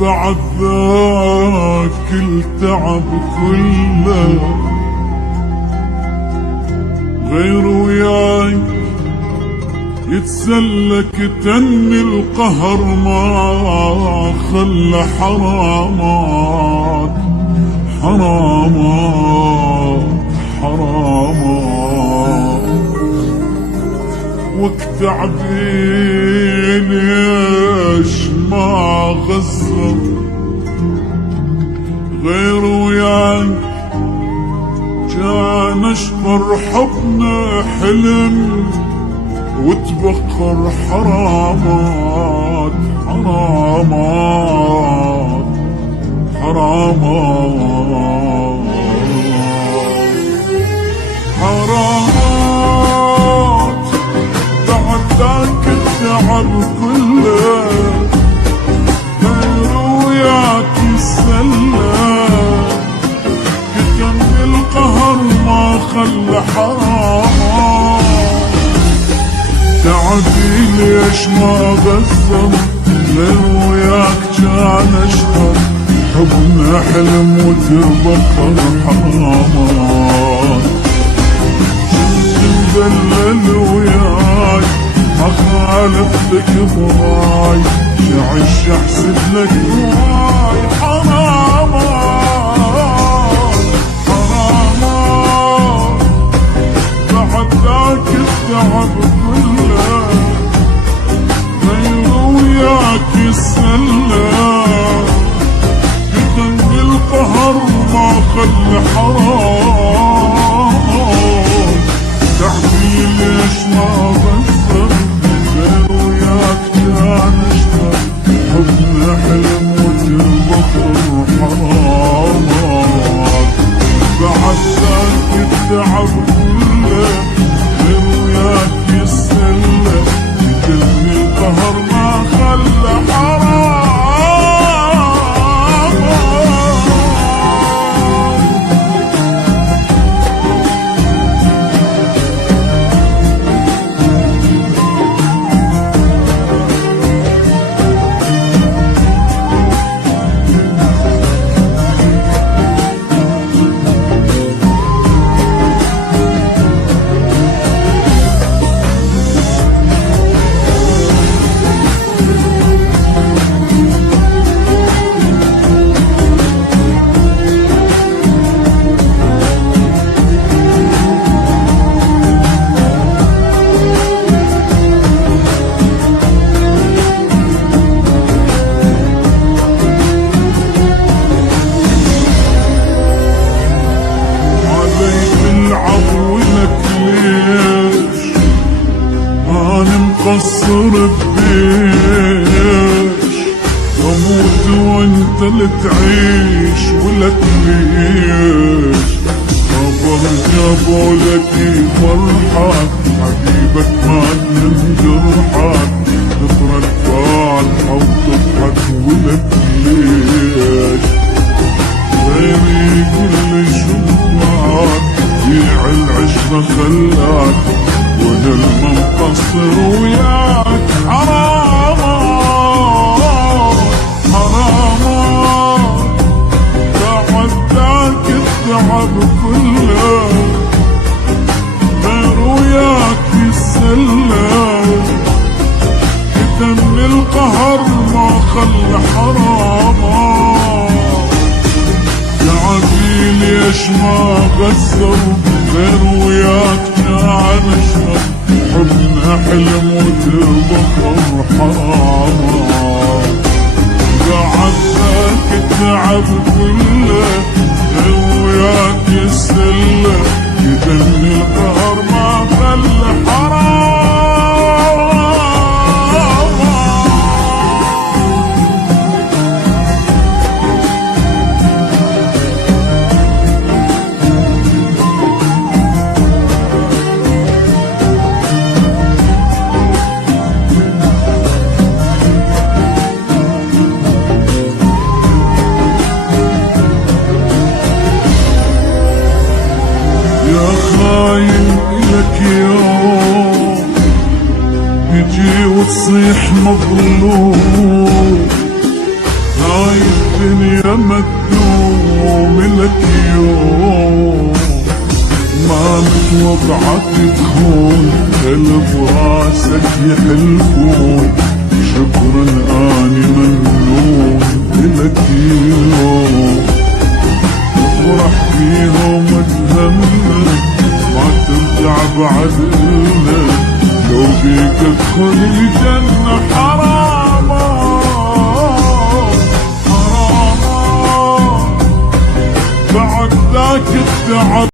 بعد ذاك التعب كله غير وياك يتسلك تني القهر ما خلى حرامات حرامات حرامات وقت عبيد ليش ما غزر غير وياك كان اشقر حبنا حلم وتبخر حرامات حرامات حرامات حرامات بعد ذاك التعب كله غير وياك يسلى كتم القهر ما خلى حرامات تعبي ليش ما غزر غير وياك كان اشقر حبنا حلم وتبخر حرامات كنت مذلل وياي اخالفتك براي شعش احسب لك واي حرامات حرامات بعد ذاك التعب كله غير وياك يسلى كتم القهر ما خلى حرام تعبي ليش ما غزر غير وياك كان اشتر حبنا حلم وتبخر حرامات بعد ذاك التعب كله غير وياك يسلى كتم القهر ما خلى حرام مقصر ببيش اموت وانت لتعيش ولك ليش خبر جابولك فرحك حبيبك ما من جرحك تقرا الفاتحة وتضحك ولك ليش غيري يقول لي شو معك بيع العشرة خلاك وانا المنقصر وياك حرامات حرامات بعد ذاك التعب كله غير وياك يسلى كتم القهر ما خلى حرامات ما غسر غير وياك كان اشرب حبنا حلم وتبقى حرام قعدتك التعب كله غير وياك السله يدني القهر ما خلى حرام خاين إلك يوم يجي وتصيح مظلوم هاي الدنيا مدوم لك يوم ما متوقعت تكون قلب راسك يحلفون شكرا اني ممنون لك يوم افرح فيهم واتهمل ما ترجع بعد لو بيك ادخل الجنة حرام